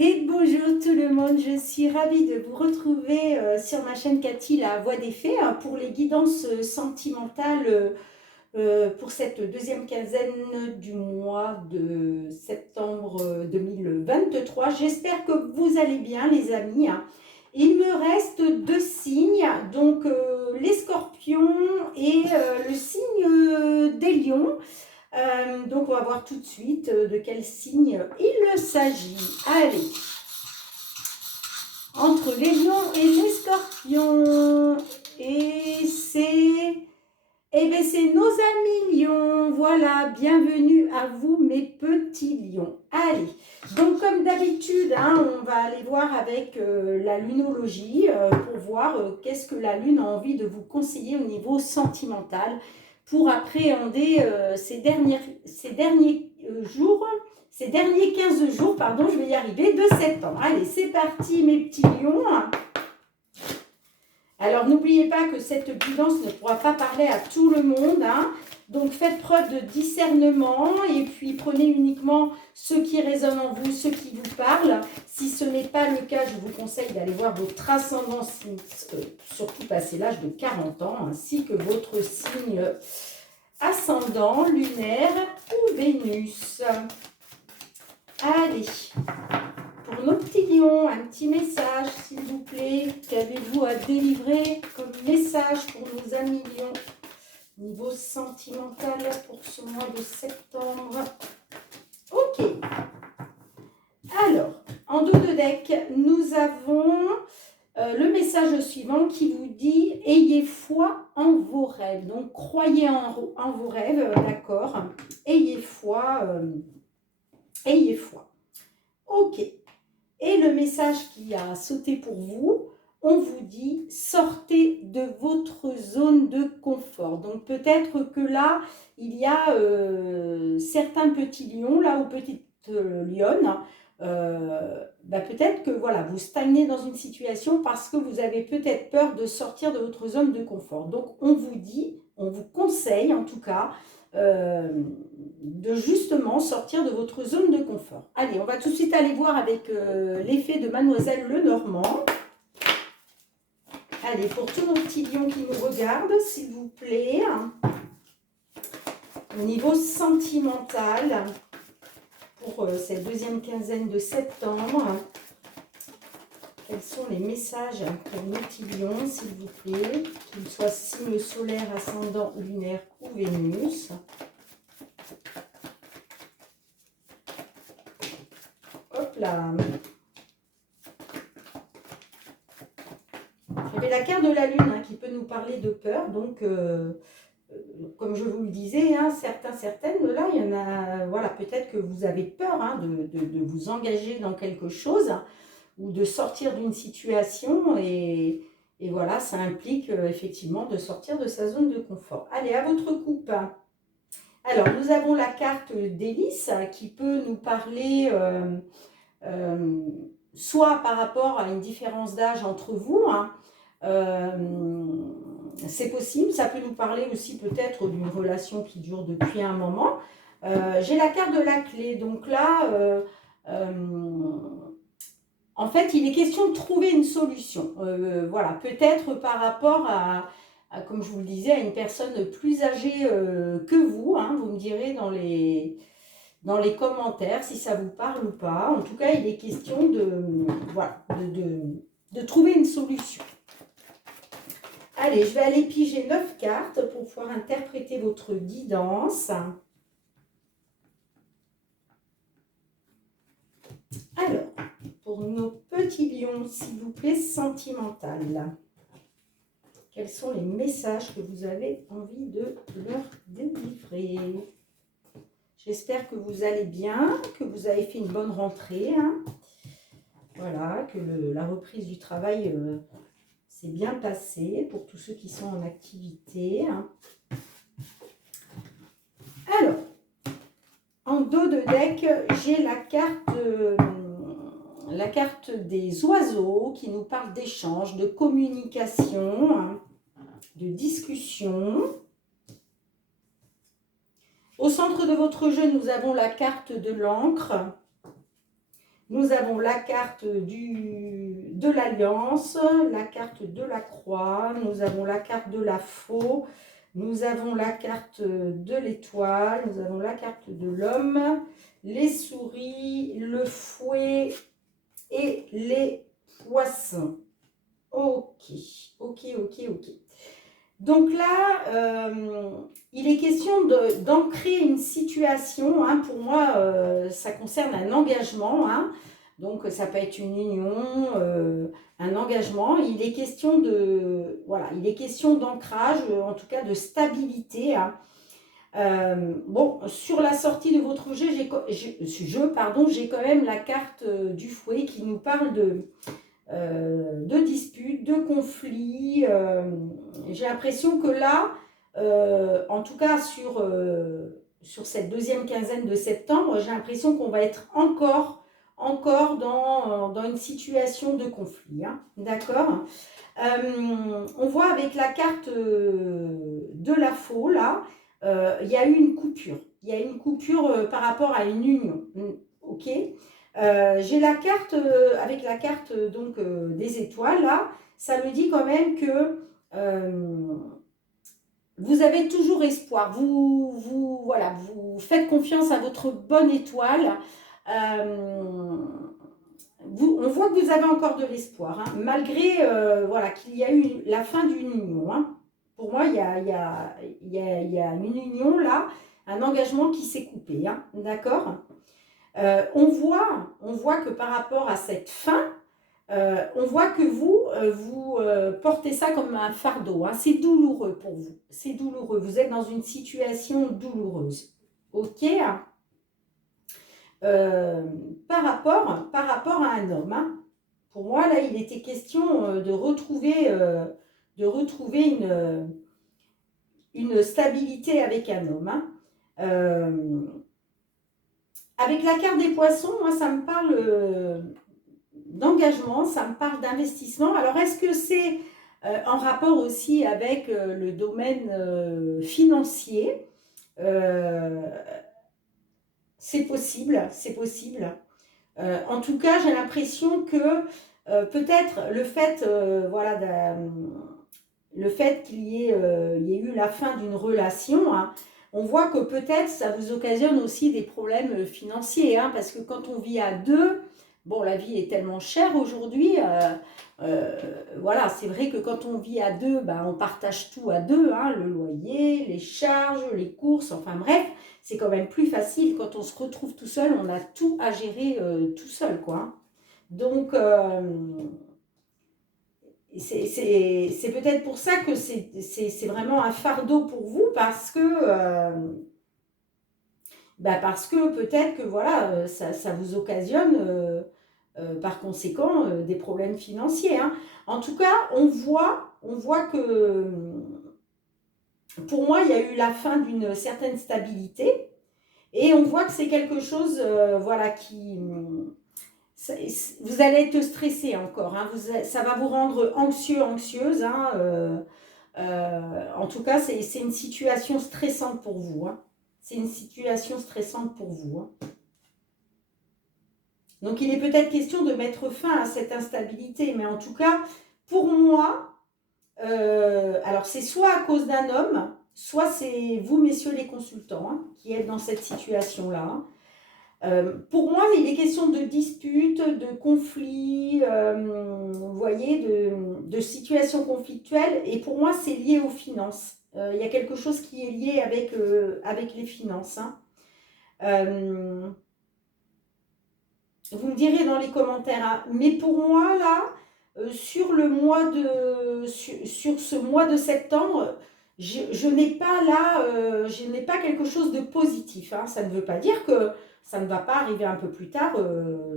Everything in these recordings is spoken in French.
Et bonjour tout le monde, je suis ravie de vous retrouver sur ma chaîne Cathy, la voix des fées, hein, pour les guidances sentimentales pour cette deuxième quinzaine du mois de septembre 2023. J'espère que vous allez bien les amis, hein. Il me reste deux signes, donc les scorpions et le signe des lions. Donc on va voir tout de suite de quel signe il s'agit. Allez, entre les lions et les scorpions. Et c'est... Eh bien, c'est nos amis lions. Voilà, bienvenue à vous mes petits lions. Allez, donc comme d'habitude, hein, on va aller voir avec la lunologie pour voir qu'est-ce que la lune a envie de vous conseiller au niveau sentimental pour appréhender ces derniers 15 jours, pardon, je vais y arriver, de septembre. Allez, c'est parti mes petits lions. Alors, n'oubliez pas que cette guidance ne pourra pas parler à tout le monde, hein. Donc, faites preuve de discernement et puis prenez uniquement ce qui résonne en vous, ce qui vous parle. Si ce n'est pas le cas, je vous conseille d'aller voir votre ascendance, surtout passé l'âge de 40 ans, ainsi que votre signe ascendant, lunaire ou Vénus. Allez, pour nos petits lions, un petit message, s'il vous plaît. Qu'avez-vous à délivrer comme message pour nos amis lions? Niveau sentimental pour ce mois de septembre. Ok. Alors, en dos de deck, nous avons le message suivant qui vous dit « Ayez foi en vos rêves ». Donc, croyez en vos rêves, d'accord. Ayez foi. Ayez foi. Ok. Et le message qui a sauté pour vous, on vous dit sortez de votre zone de confort. Donc peut-être que là, il y a certains petits lions, là, ou petites lionnes, peut-être que voilà, vous stagnez dans une situation parce que vous avez peut-être peur de sortir de votre zone de confort. Donc on vous dit, on vous conseille en tout cas, de justement sortir de votre zone de confort. Allez, on va tout de suite aller voir avec l'effet de Mademoiselle Lenormand. Allez, pour tous nos petits lions qui nous regardent, s'il vous plaît, au niveau sentimental, pour cette deuxième quinzaine de septembre, quels sont les messages pour nos petits lions, s'il vous plaît, qu'ils soient signe solaire, ascendant, lunaire ou Vénus. Hop là. J'avais la carte de la lune qui peut nous parler de peur. Donc, comme je vous le disais, certaines, là, il y en a, voilà, peut-être que vous avez peur de vous engager dans quelque chose ou de sortir d'une situation et voilà, ça implique effectivement de sortir de sa zone de confort. Allez, à votre coupe. Alors, nous avons la carte d'Hélice qui peut nous parler soit par rapport à une différence d'âge entre vous, c'est possible, ça peut nous parler aussi peut-être d'une relation qui dure depuis un moment. J'ai la carte de la clé, donc là, en fait, il est question de trouver une solution. Voilà, peut-être par rapport à, comme je vous le disais, à une personne plus âgée que vous, vous me direz dans les commentaires si ça vous parle ou pas. En tout cas, il est question voilà, de trouver une solution. Allez, je vais aller piger 9 cartes pour pouvoir interpréter votre guidance. Alors, pour nos petits lions, s'il vous plaît, sentimental, quels sont les messages que vous avez envie de leur délivrer? J'espère que vous allez bien, que vous avez fait une bonne rentrée. Voilà, que la reprise du travail s'est bien passée pour tous ceux qui sont en activité. Alors, en dos de deck, j'ai la carte des oiseaux qui nous parle d'échange, de communication, de discussion. Au centre de votre jeu, nous avons la carte de l'encre Nous avons la carte de l'Alliance, la carte de la Croix, nous avons la carte de la Faux, nous avons la carte de l'Étoile, nous avons la carte de l'Homme, les souris, le fouet et les poissons. Ok, ok, ok, ok. Donc là, il est question d'ancrer une situation. Hein. Pour moi, ça concerne un engagement. Hein. Donc, ça peut être une union, un engagement. Il est question de, voilà, il est question d'ancrage, en tout cas de stabilité. Hein. Bon, sur la sortie de votre jeu, j'ai quand même la carte du fouet qui nous parle de disputes, de conflits. J'ai l'impression que là, en tout cas sur cette deuxième quinzaine de septembre, j'ai l'impression qu'on va être encore dans une situation de conflit. Hein, d'accord. On voit avec la carte de la Faux, là, il y a eu une coupure. Il y a une coupure par rapport à une union. Ok. J'ai la carte, avec la carte donc des étoiles, là, ça me dit quand même que vous avez toujours espoir. Voilà, vous faites confiance à votre bonne étoile. On voit que vous avez encore de l'espoir, hein, malgré voilà, qu'il y a eu la fin d'une union. Hein. Pour moi, il y a une union là, un engagement qui s'est coupé. Hein, d'accord. On voit que par rapport à cette fin, on voit que vous portez ça comme un fardeau. Hein. C'est douloureux pour vous. C'est douloureux. Vous êtes dans une situation douloureuse. Ok. Par rapport à un homme. Hein. Pour moi, là, il était question de retrouver une stabilité avec un homme. Hein. Avec la carte des poissons, moi, ça me parle d'engagement, ça me parle d'investissement. Alors, est-ce que c'est en rapport aussi avec le domaine financier? C'est possible, c'est possible. En tout cas, j'ai l'impression que peut-être le fait, voilà, le fait qu'il y ait eu la fin d'une relation, hein, on voit que peut-être ça vous occasionne aussi des problèmes financiers, hein, parce que quand on vit à deux, bon, la vie est tellement chère aujourd'hui, voilà, c'est vrai que quand on vit à deux, ben, on partage tout à deux, hein, le loyer, les charges, les courses, enfin bref, c'est quand même plus facile quand on se retrouve tout seul, on a tout à gérer tout seul, quoi. Hein. Donc, c'est peut-être pour ça que c'est vraiment un fardeau pour vous parce que peut-être que voilà, ça vous occasionne par conséquent des problèmes financiers. Hein. En tout cas, on voit que pour moi, il y a eu la fin d'une certaine stabilité et on voit que c'est quelque chose voilà, qui... vous allez être stressé encore, hein, ça va vous rendre anxieuse. Hein, en tout cas, c'est une situation stressante pour vous. Hein. C'est une situation stressante pour vous. Hein. Donc, il est peut-être question de mettre fin à cette instabilité, mais en tout cas, pour moi, alors c'est soit à cause d'un homme, soit c'est vous, messieurs les consultants, hein, qui êtes dans cette situation-là. Hein. Pour moi, il est question de disputes, de conflits, vous voyez, de situations conflictuelles. Et pour moi, c'est lié aux finances. Il y a quelque chose qui est lié avec les finances. Hein. Vous me direz dans les commentaires. Hein, mais pour moi, là, sur ce mois de septembre, je n'ai pas là, je n'ai pas quelque chose de positif. Hein. Ça ne veut pas dire que ça ne va pas arriver un peu plus tard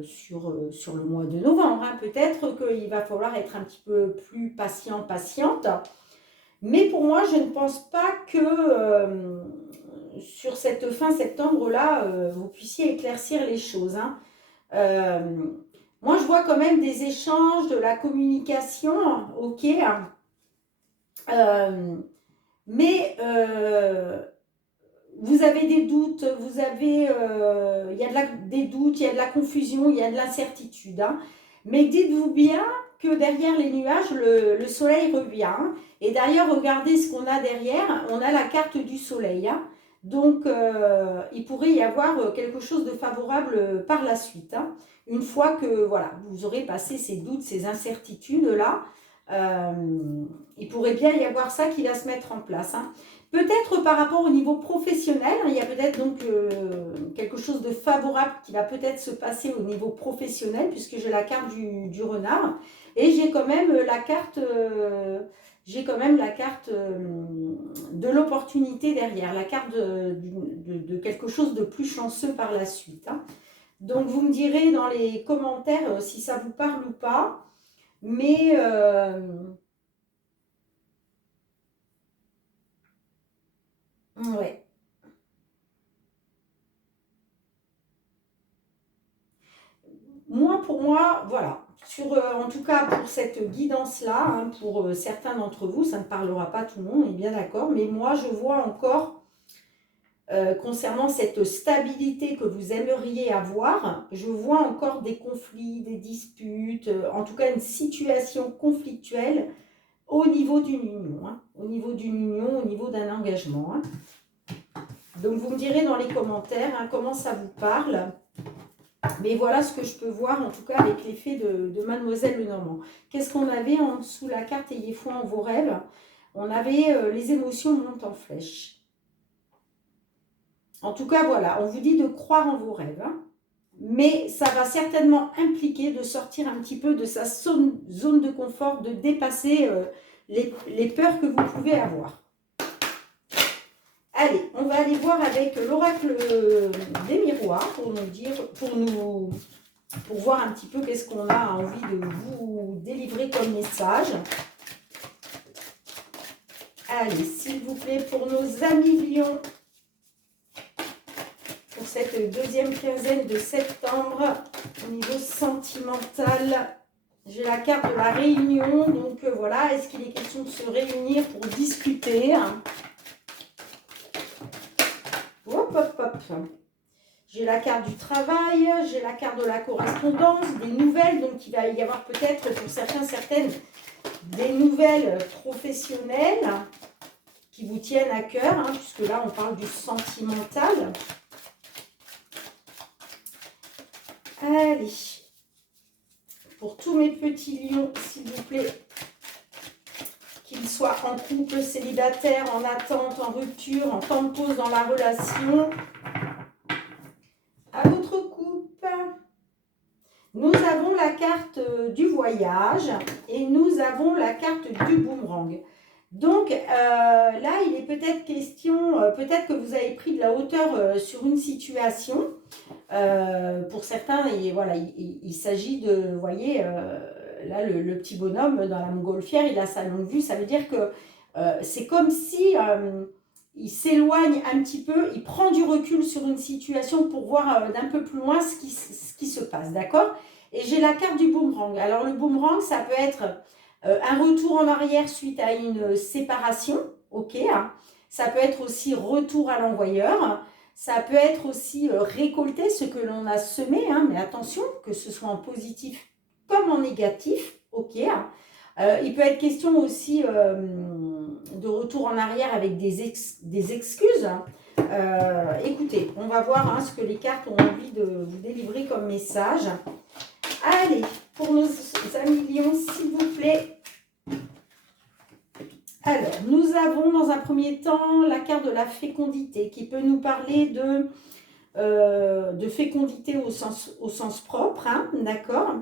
sur le mois de novembre. Hein. Peut-être qu'il va falloir être un petit peu plus patiente. Mais pour moi, je ne pense pas que sur cette fin septembre-là, vous puissiez éclaircir les choses. Hein. Moi, je vois quand même des échanges, de la communication, ok. Mais vous avez des doutes, vous avez, il y a des doutes, il y a de la confusion, il y a de l'incertitude, hein. Mais dites-vous bien que derrière les nuages, le soleil revient, hein. Et d'ailleurs, regardez ce qu'on a derrière, on a la carte du soleil, hein. Donc, il pourrait y avoir quelque chose de favorable par la suite, hein. Une fois que voilà, vous aurez passé ces doutes, ces incertitudes-là, euh, il pourrait bien y avoir ça qui va se mettre en place, hein. Peut-être par rapport au niveau professionnel, hein, il y a peut-être donc quelque chose de favorable qui va peut-être se passer au niveau professionnel, puisque j'ai la carte du renard, et j'ai quand même la carte de l'opportunité derrière, la carte de quelque chose de plus chanceux par la suite, hein. Donc vous me direz dans les commentaires si ça vous parle ou pas, mais ouais. Moi, pour moi, voilà. En tout cas, pour cette guidance-là, hein, pour certains d'entre vous, ça ne parlera pas tout le monde, on est bien d'accord, mais moi, je vois encore, concernant cette stabilité que vous aimeriez avoir, je vois encore des conflits, des disputes, en tout cas une situation conflictuelle au niveau d'une union, hein, au niveau d'une union, au niveau d'un engagement, hein. Donc, vous me direz dans les commentaires hein, comment ça vous parle. Mais voilà ce que je peux voir, en tout cas, avec l'effet de Mademoiselle Lenormand. Qu'est-ce qu'on avait en dessous la carte Ayez foi en vos rêves? On avait les émotions montent en flèche. En tout cas, voilà, on vous dit de croire en vos rêves, hein. Mais ça va certainement impliquer de sortir un petit peu de sa zone de confort, de dépasser les peurs que vous pouvez avoir. Allez, on va aller voir avec l'oracle des miroirs pour voir un petit peu qu'est-ce qu'on a envie de vous délivrer comme message. Allez, s'il vous plaît, pour nos amis Lions, pour cette deuxième quinzaine de septembre, au niveau sentimental, j'ai la carte de la réunion. Donc voilà, est-ce qu'il est question de se réunir pour discuter? Hop, hop, hop. J'ai la carte du travail, j'ai la carte de la correspondance, des nouvelles. Donc, il va y avoir peut-être pour certains, certaines, des nouvelles professionnelles qui vous tiennent à cœur, hein, puisque là, on parle du sentimental. Allez. Pour tous mes petits lions, s'il vous plaît, qu'ils soient en couple, célibataire, en attente, en rupture, en temps de pause dans la relation, à votre coupe. Nous avons la carte du voyage et nous avons la carte du boomerang. Donc là, il est peut-être question, peut-être que vous avez pris de la hauteur sur une situation. Pour certains, et voilà, il s'agit de, vous voyez, là, le petit bonhomme dans la montgolfière, il a sa longue vue. Ça veut dire que c'est comme si il s'éloigne un petit peu, il prend du recul sur une situation pour voir d'un peu plus loin ce qui se passe, d'accord? Et j'ai la carte du boomerang. Alors, le boomerang, ça peut être un retour en arrière suite à une séparation, ok, hein. Ça peut être aussi retour à l'envoyeur. Ça peut être aussi récolter ce que l'on a semé, hein, mais attention, que ce soit en positif comme en négatif, ok, hein. Il peut être question aussi de retour en arrière avec des excuses, hein. Écoutez, on va voir hein, ce que les cartes ont envie de vous délivrer comme message. Allez, pour nos amis lions, s'il vous plaît. Alors, nous avons dans un premier temps la carte de la fécondité qui peut nous parler de fécondité au sens propre, hein, d'accord?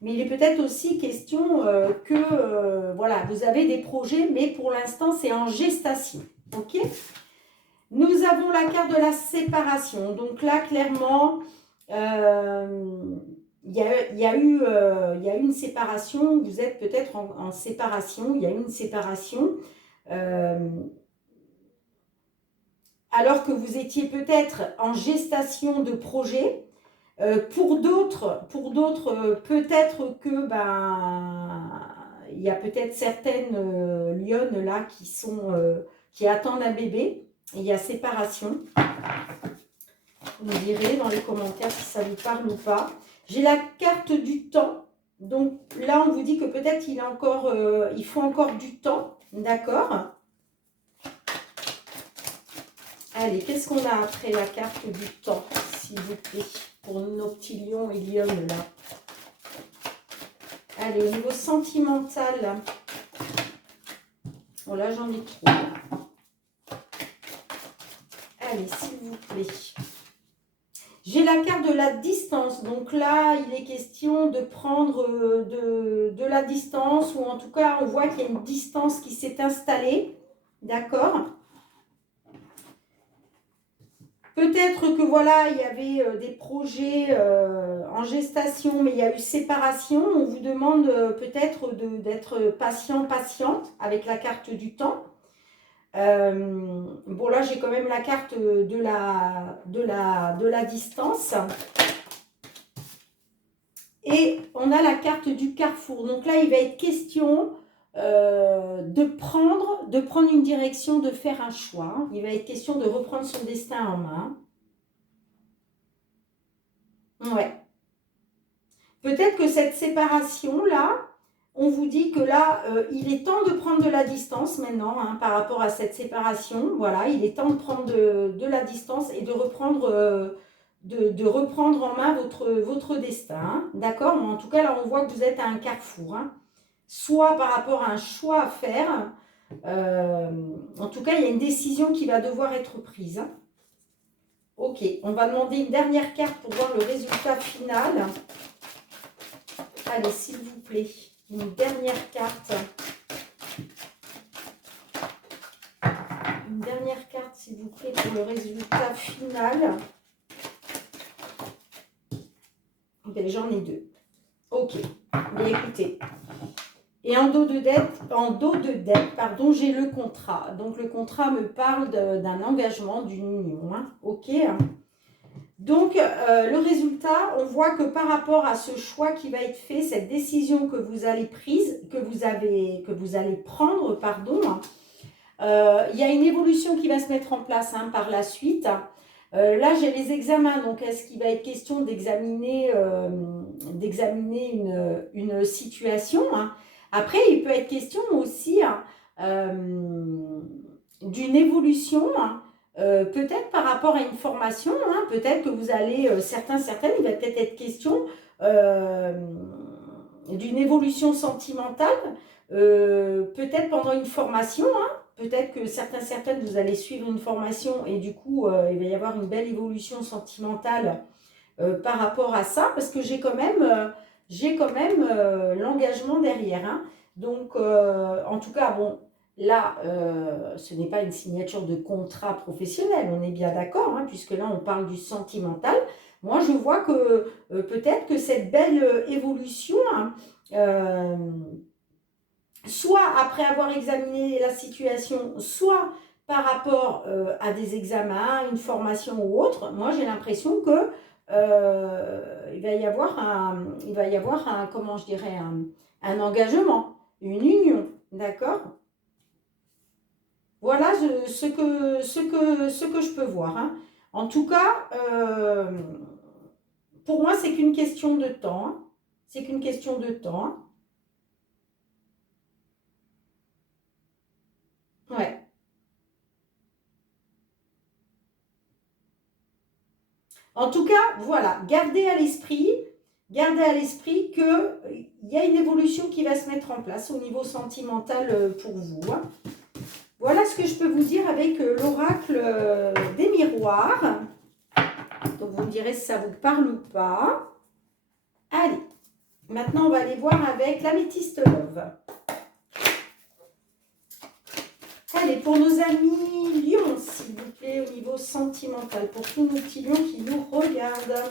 Mais il est peut-être aussi question que voilà, vous avez des projets, mais pour l'instant, c'est en gestation, ok? Nous avons la carte de la séparation. Donc là, clairement, il y a eu une séparation, vous êtes peut-être en séparation, il y a eu une séparation, alors que vous étiez peut-être en gestation de projet. Pour d'autres, peut-être que il y a peut-être certaines lionnes là qui attendent un bébé, Et il y a séparation. Vous me direz dans les commentaires si ça vous parle ou pas. J'ai la carte du temps. Donc là, on vous dit que peut-être il faut encore du temps. D'accord? Allez, qu'est-ce qu'on a après la carte du temps, s'il vous plaît, pour nos petits lions et lionnes, là. Allez, au niveau sentimental. Bon, là, j'en ai trop. Allez, s'il vous plaît. J'ai la carte de la distance. Donc là, il est question de prendre de la distance, ou en tout cas, on voit qu'il y a une distance qui s'est installée. D'accord? Peut-être que voilà, il y avait des projets en gestation, mais il y a eu séparation. On vous demande peut-être d'être patient, patiente avec la carte du temps. Bon, là, j'ai quand même la carte de la distance. Et on a la carte du carrefour. Donc là, il va être question de prendre une direction, de faire un choix. Il va être question de reprendre son destin en main. Ouais. Peut-être que cette séparation-là, on vous dit que là, il est temps de prendre de la distance maintenant par rapport à cette séparation. Voilà, il est temps de prendre de la distance et de reprendre, en main votre destin. D'accord? En tout cas, là, on voit que vous êtes à un carrefour. Soit par rapport à un choix à faire. En tout cas, il y a une décision qui va devoir être prise. Ok, on va demander une dernière carte pour voir le résultat final. Allez, s'il vous plaît, une dernière carte. Une dernière carte, s'il vous plaît, pour le résultat final. Ben, j'en ai deux. Ok, bien écoutez. Et en dos de dette, pardon, j'ai le contrat. Donc, le contrat me parle d'un engagement, d'une union. Ok. Donc, le résultat, on voit que par rapport à ce choix qui va être fait, cette décision que vous allez prendre, pardon, il y a une évolution qui va se mettre en place par la suite. Là, j'ai les examens, donc est-ce qu'il va être question d'examiner une situation Après, il peut être question aussi d'une évolution, peut-être par rapport à une formation. Peut-être que vous allez, certaines, il va peut-être être question d'une évolution sentimentale, peut-être pendant une formation. Peut-être que certaines, vous allez suivre une formation et du coup, il va y avoir une belle évolution sentimentale par rapport à ça, parce que j'ai quand même l'engagement derrière. Donc, en tout cas, bon, là, ce n'est pas une signature de contrat professionnel, on est bien d'accord, puisque là, on parle du sentimental. Moi, je vois que peut-être que cette belle évolution, soit après avoir examiné la situation, soit par rapport à des examens, une formation ou autre, moi j'ai l'impression que il va y avoir un comment je dirais, un engagement, une union, d'accord? Voilà ce que je peux voir. En tout cas, pour moi, c'est qu'une question de temps. C'est qu'une question de temps. Ouais. En tout cas, voilà, gardez à l'esprit qu'il y a une évolution qui va se mettre en place au niveau sentimental pour vous. Voilà ce que je peux vous dire avec l'oracle des miroirs. Donc, vous me direz si ça vous parle ou pas. Allez, maintenant, on va aller voir avec l'améthyste love. Allez, pour nos amis lions, s'il vous plaît, au niveau sentimental, pour tous nos petits lions qui nous regardent.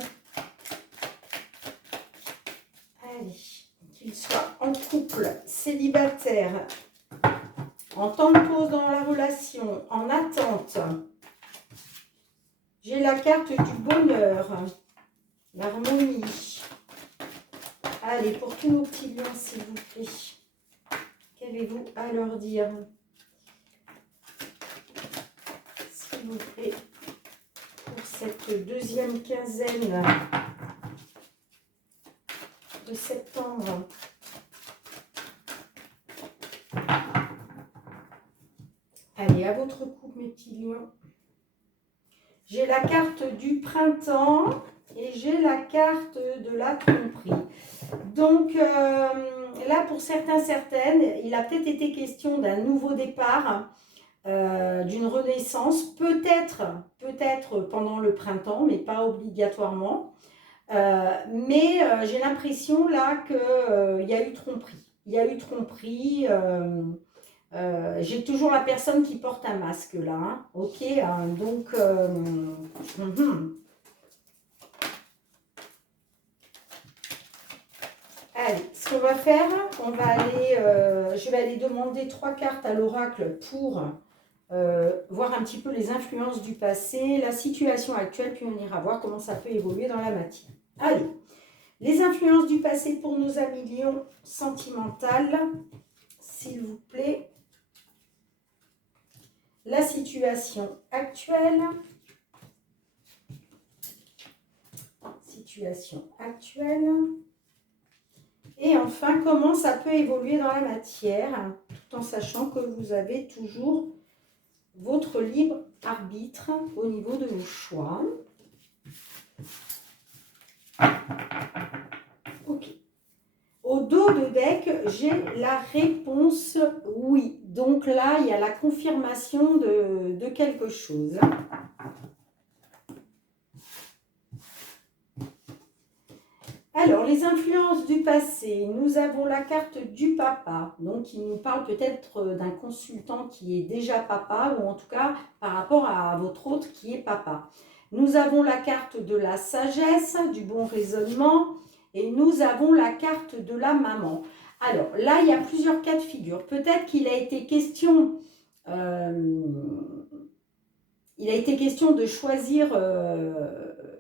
Allez, qu'ils soient en couple, célibataire, en temps de pause dans la relation, en attente. J'ai la carte du bonheur, l'harmonie. Allez, pour tous nos petits lions, s'il vous plaît, qu'avez-vous à leur dire? s'il vous plaît, pour cette deuxième quinzaine de septembre. Allez, à votre coupe, mes petits lions. J'ai la carte du printemps et j'ai la carte de la tromperie. Donc, là, pour certains, certaines, il a peut-être été question d'un nouveau départ, d'une renaissance, peut-être pendant le printemps, mais pas obligatoirement. Mais j'ai l'impression là qu'il y a eu tromperie. Il y a eu tromperie. J'ai toujours la personne qui porte un masque là. Hein. Ok, hein, donc... Allez, ce qu'on va faire, on va aller, je vais aller demander 3 cartes à l'oracle pour voir un petit peu les influences du passé, la situation actuelle, puis on ira voir comment ça peut évoluer dans la matière. Allez, les influences du passé pour nos amis lions sentimentales, s'il vous plaît. La situation actuelle. Situation actuelle. Et enfin, comment ça peut évoluer dans la matière, tout en sachant que vous avez toujours votre libre arbitre au niveau de vos choix. Ok. Au dos de deck, j'ai la réponse oui. Donc là, il y a la confirmation de quelque chose. Alors, les influences du passé, nous avons la carte du papa, donc il nous parle peut-être d'un consultant qui est déjà papa, ou en tout cas par rapport à votre autre qui est papa. Nous avons la carte de la sagesse, du bon raisonnement, et nous avons la carte de la maman. Alors là, il y a plusieurs cas de figure. Peut-être qu'il a été question... de choisir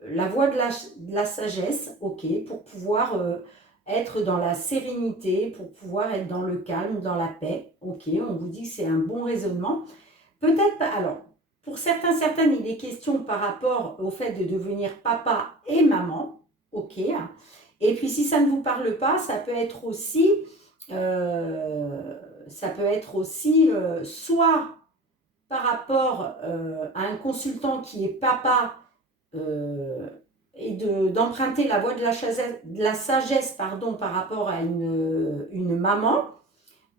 la voie de la sagesse, ok, pour pouvoir être dans la sérénité, pour pouvoir être dans le calme, dans la paix, ok, on vous dit que c'est un bon raisonnement. Peut-être pas, alors, pour certains, certaines, il est question par rapport au fait de devenir papa et maman, ok, et puis si ça ne vous parle pas, ça peut être aussi, soit par rapport à un consultant qui est papa et d'emprunter la voie de la sagesse pardon, par rapport à une maman,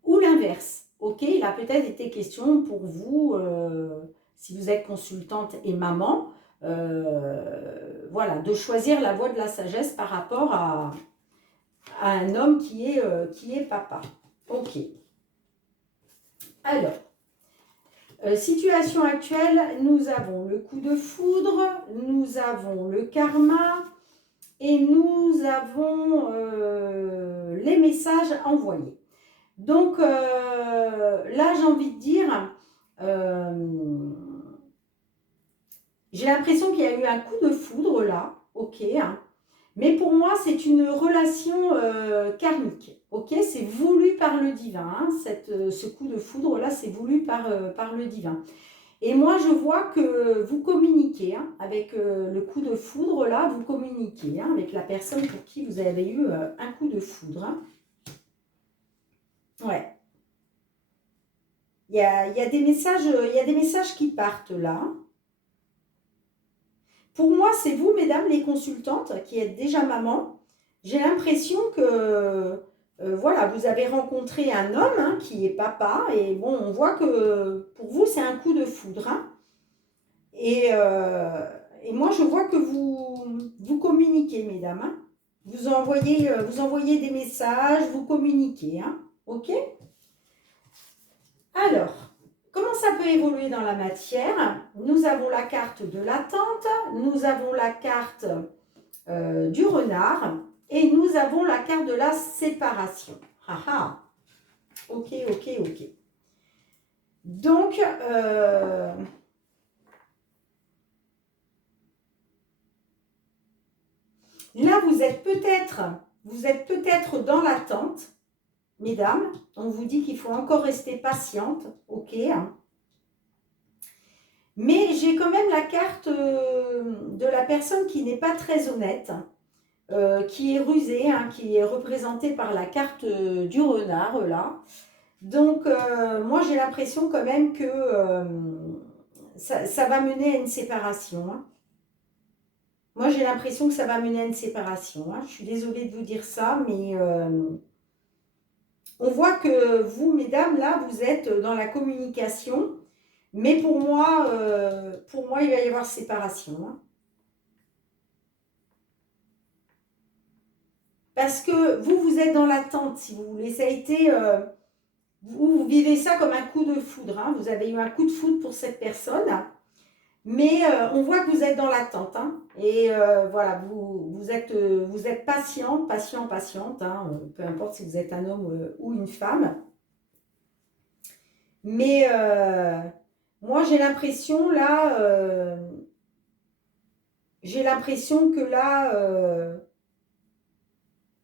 ou l'inverse. Ok, il a peut-être été question pour vous, si vous êtes consultante et maman, voilà, de choisir la voie de la sagesse par rapport à un homme qui est papa. Ok. Alors, situation actuelle, nous avons le coup de foudre, nous avons le karma et nous avons les messages envoyés. Donc là, j'ai envie de dire, j'ai l'impression qu'il y a eu un coup de foudre là, ok, hein, mais pour moi, c'est une relation karmique. Ok, c'est voulu par le divin. Hein, ce coup de foudre-là, c'est voulu par le divin. Et moi, je vois que vous communiquez hein, avec le coup de foudre-là, vous communiquez hein, avec la personne pour qui vous avez eu un coup de foudre. Hein. Ouais. Il y a des messages qui partent là. Pour moi, c'est vous, mesdames les consultantes, qui êtes déjà maman. J'ai l'impression que, voilà, vous avez rencontré un homme hein, qui est papa. Et bon, on voit que pour vous, c'est un coup de foudre. Hein. Et moi, je vois que vous communiquez, mesdames. Hein. Vous envoyez des messages, vous communiquez. Hein. Ok ? Alors, comment ça peut évoluer dans la matière? Nous avons la carte de l'attente, nous avons la carte du renard et nous avons la carte de la séparation. Haha. Ok, ok, ok. Donc, là, vous êtes peut-être dans l'attente, mesdames. On vous dit qu'il faut encore rester patiente, ok. Mais j'ai quand même la carte de la personne qui n'est pas très honnête, qui est rusée, hein, qui est représentée par la carte du renard, là. Donc, moi, j'ai l'impression quand même que ça va mener à une séparation, hein. Moi, j'ai l'impression que ça va mener à une séparation, hein. Je suis désolée de vous dire ça, mais on voit que vous, mesdames, là, vous êtes dans la communication. Mais pour moi, il va y avoir séparation, hein. Parce que vous, vous êtes dans l'attente, si vous voulez. Ça a été, vous vivez ça comme un coup de foudre, hein. Vous avez eu un coup de foudre pour cette personne. Mais on voit que vous êtes dans l'attente, hein. Et voilà, vous êtes patient, patient, patiente, hein, peu importe si vous êtes un homme ou une femme. Mais moi, j'ai l'impression que là,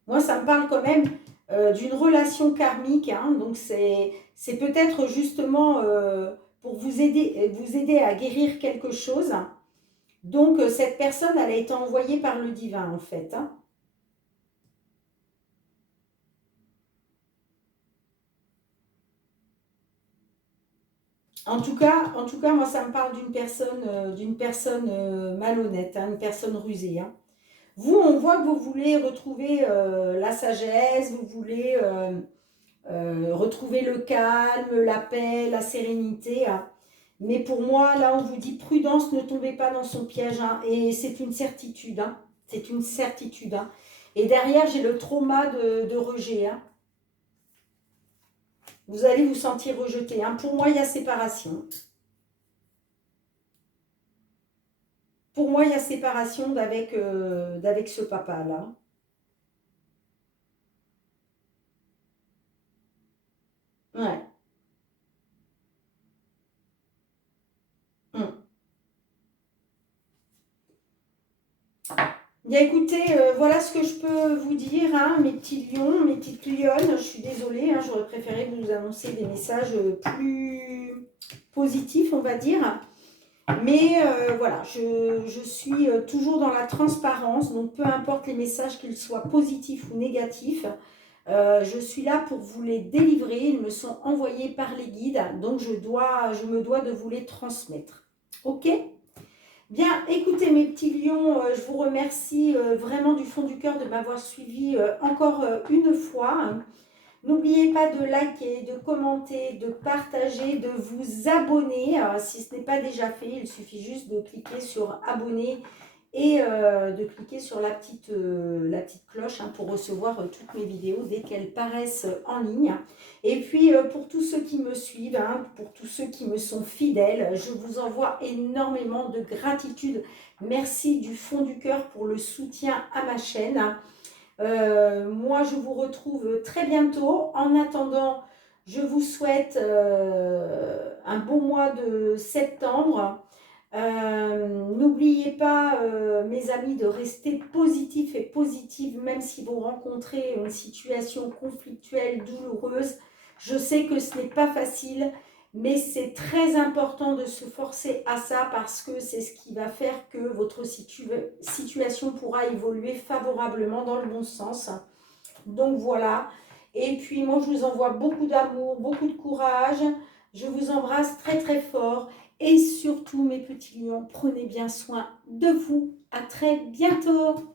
moi, ça me parle quand même d'une relation karmique, hein. Donc, c'est peut-être justement pour vous aider à guérir quelque chose. Donc, cette personne, elle a été envoyée par le divin, en fait, hein. En tout cas, moi, ça me parle d'une personne malhonnête, hein, une personne rusée, hein. Vous, on voit que vous voulez retrouver la sagesse, vous voulez retrouver le calme, la paix, la sérénité, hein. Mais pour moi, là, on vous dit prudence, ne tombez pas dans son piège, hein. Et c'est une certitude, hein. C'est une certitude, hein. Et derrière, j'ai le trauma de rejet, hein. Vous allez vous sentir rejeté, hein. Pour moi, il y a séparation. Pour moi, il y a séparation d'avec ce papa-là. Ouais. Mm. Bien écoutez, voilà ce que je peux vous dire, hein, mes petits lions, mes petites lionnes. Je suis désolée, hein, j'aurais préféré vous annoncer des messages plus positifs, on va dire. Mais voilà, je suis toujours dans la transparence, donc peu importe les messages, qu'ils soient positifs ou négatifs, je suis là pour vous les délivrer. Ils me sont envoyés par les guides, donc je me dois de vous les transmettre. Ok? Bien, écoutez mes petits lions, je vous remercie vraiment du fond du cœur de m'avoir suivi encore une fois. N'oubliez pas de liker, de commenter, de partager, de vous abonner. Si ce n'est pas déjà fait, il suffit juste de cliquer sur abonner et de cliquer sur la petite cloche, hein, pour recevoir toutes mes vidéos dès qu'elles paraissent en ligne. Et puis pour tous ceux qui me suivent, hein, pour tous ceux qui me sont fidèles, je vous envoie énormément de gratitude. Merci du fond du cœur pour le soutien à ma chaîne. Moi, je vous retrouve très bientôt. En attendant, je vous souhaite un bon mois de septembre. N'oubliez pas, mes amis, de rester positif et positive, même si vous rencontrez une situation conflictuelle, douloureuse. Je sais que ce n'est pas facile, mais c'est très important de se forcer à ça parce que c'est ce qui va faire que votre situation pourra évoluer favorablement dans le bon sens. Donc voilà. Et puis moi, je vous envoie beaucoup d'amour, beaucoup de courage. Je vous embrasse très très fort. Et surtout, mes petits lions, prenez bien soin de vous. À très bientôt.